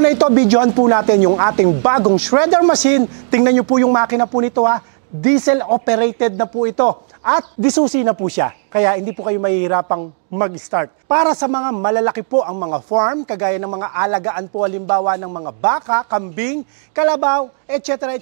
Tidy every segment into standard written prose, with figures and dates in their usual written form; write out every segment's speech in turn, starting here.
araw na ito, videohan po natin yung ating bagong shredder machine. Tingnan nyo po yung makina po nito ha. Diesel operated na po ito. At disusi na po siya. Kaya hindi po kayo mahihirapang mag-start. Para sa mga malalaki po ang mga farm, kagaya ng mga alagaan po halimbawa ng mga baka, kambing, kalabaw, etc.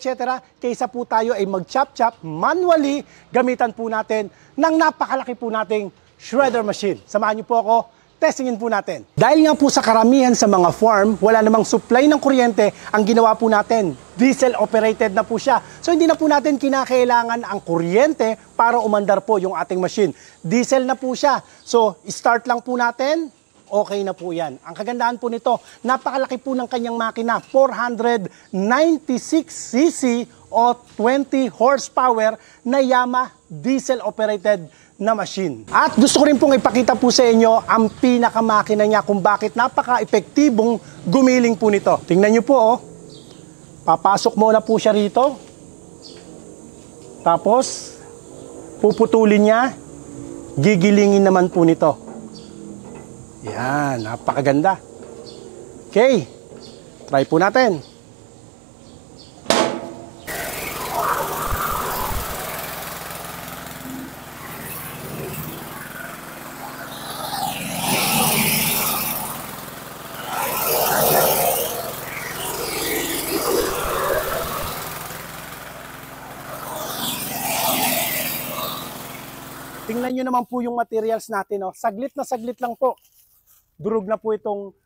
Kaysa po tayo ay mag-chop-chop manually, gamitan po natin ng napakalaki po nating shredder machine. Samahan niyo po ako. Testingin po natin. Dahil nga po sa karamihan sa mga farm, wala namang supply ng kuryente, ang ginawa po natin, diesel operated na po siya. So hindi na po natin kinakailangan ang kuryente para umandar po yung ating machine. Diesel na po siya. So start lang po natin, okay na po yan. Ang kagandahan po nito, napakalaki po ng kanyang makina, 496cc o 20 horsepower na Yamaha diesel operated na machine. At gusto ko rin pong ipakita po sa inyo ang pinakamakina niya kung bakit napaka-epektibong gumiling po nito. Tingnan nyo po oh. Papasok muna po siya rito. Tapos, puputulin niya. Gigilingin naman po nito. Yan, napakaganda. Okay, try po natin. Tingnan nyo naman po yung materials natin. Oh. Saglit na saglit lang po. Durog na po itong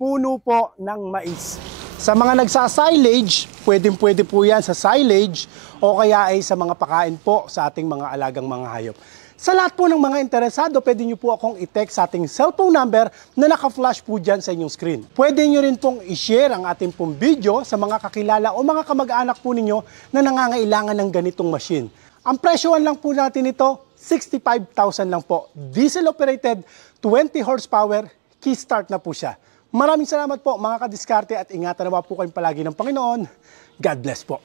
puno po ng mais. Sa mga nagsa-silage, pwede po yan sa silage o kaya ay sa mga pakain po sa ating mga alagang mga hayop. Sa lahat po ng mga interesado, pwede nyo po akong i-text sa ating cellphone number na naka-flash po dyan sa inyong screen. Pwede nyo rin pong i-share ang ating pong video sa mga kakilala o mga kamag-anak po ninyo na nangangailangan ng ganitong machine. Ang presyohan lang po natin ito, 65,000 lang po. Diesel operated, 20 horsepower, key start na po siya. Maraming salamat po mga kadiskarte at ingatan naman po kayong palagi ng Panginoon. God bless po.